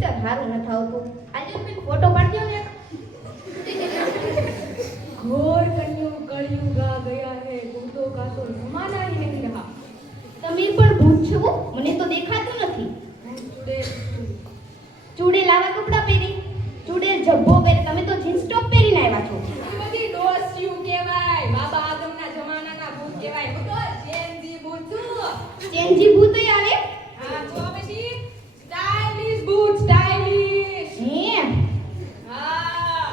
Picture સારું ન થાવતું. આજે પેલો ફોટો પાડ્યો ને. घोर कलयुग कलयुग आ गया है, भूतों का तो जमाना ही नहीं रहा. તમે પણ ભૂત છો? મને તો દેખાતું નથી. ચૂડે લાવા કપડા પહેરી, ચૂડે જબ્બો પહેરી, તમે તો જીન્સ ટોપ પહેરીને આવ્યા છો. બધી ડોસ્યુ કહેવાય, બાબા આદમના જમાનાના ભૂત કહેવાય. હું તો ચેન્જી ભૂત છું. ચેન્જી ભૂત આવે? હા તો પછી સ્ટાઇલિશ ભૂત, સ્ટાઇલિશ. હે હા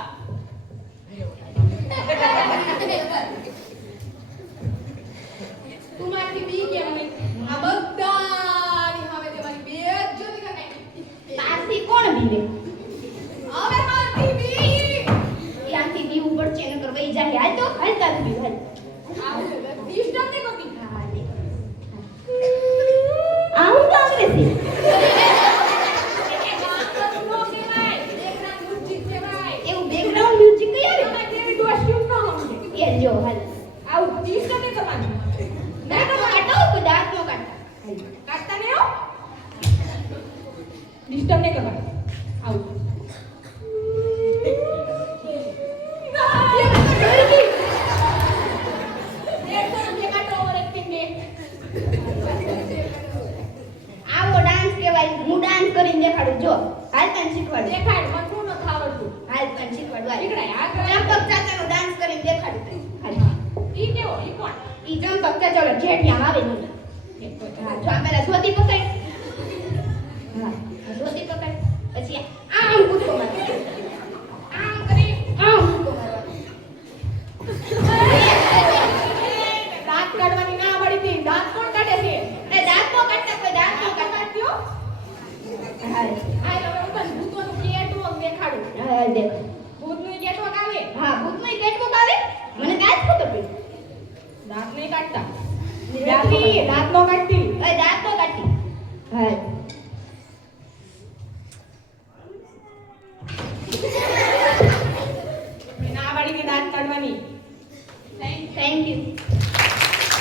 તું મારથી બી કેમ નહીં? આ બધાની સામે તે મારી બેઇજ્જતી કરી નાખી. તારથી કોણ બીવે? હવે મારથી બી ત્યાંથી બી ઉપર ચેન કરવાઈ જાય. હાલ તો હાલ તારથી બી હાલ. ડિસ્ટર્બ નહીં કરતી. હા દે. આ હું તો આવે છે. એવું બેકગ્રાઉન્ડ મ્યુઝિક કઈ આવે? એ જો હાલ. દાંત નો કાઢો તો દાંત નો કાઢતા. આવો ડાન્સ કહેવાય. હું ડાન્સ કરીને દેખાડું. જો હાલ તને શીખવાડું. હાલ તને શીખવાડું. હાલ. ચંપક ચાચાનો ડાન્સ કરીને દેખાડું તને. હાલ. ઈ ચંપક ચાચાનો જેઠિયા આવે નહીં. હા જો આ પેલા ધોતી પકડ. હા આ ધોતી પકડ. પછી આમ કૂદકો માર. આમ કરી આમ કૂદકો મારવાનો. દાંત કાઢવાની ના પડી હતી. દાંત કોણ કાઢે છે? એ દાંત નો કાઢતા કોઈ દાંત નો કાઢતા. કાઢ્યો? હાલ. આ હવે ઉપર ભૂતોનું કેટવોક દેખાડું. હા દેખ. ભૂતનું કેટવોક આવે. હા ભૂતનો કેટલું આવે? મને કાંઈ જ ખબર પડી. દાંત નહીં કાઢતા. દાંત નો દાંત નો કાઢતી. એ દાંત નો કાઢતી. હા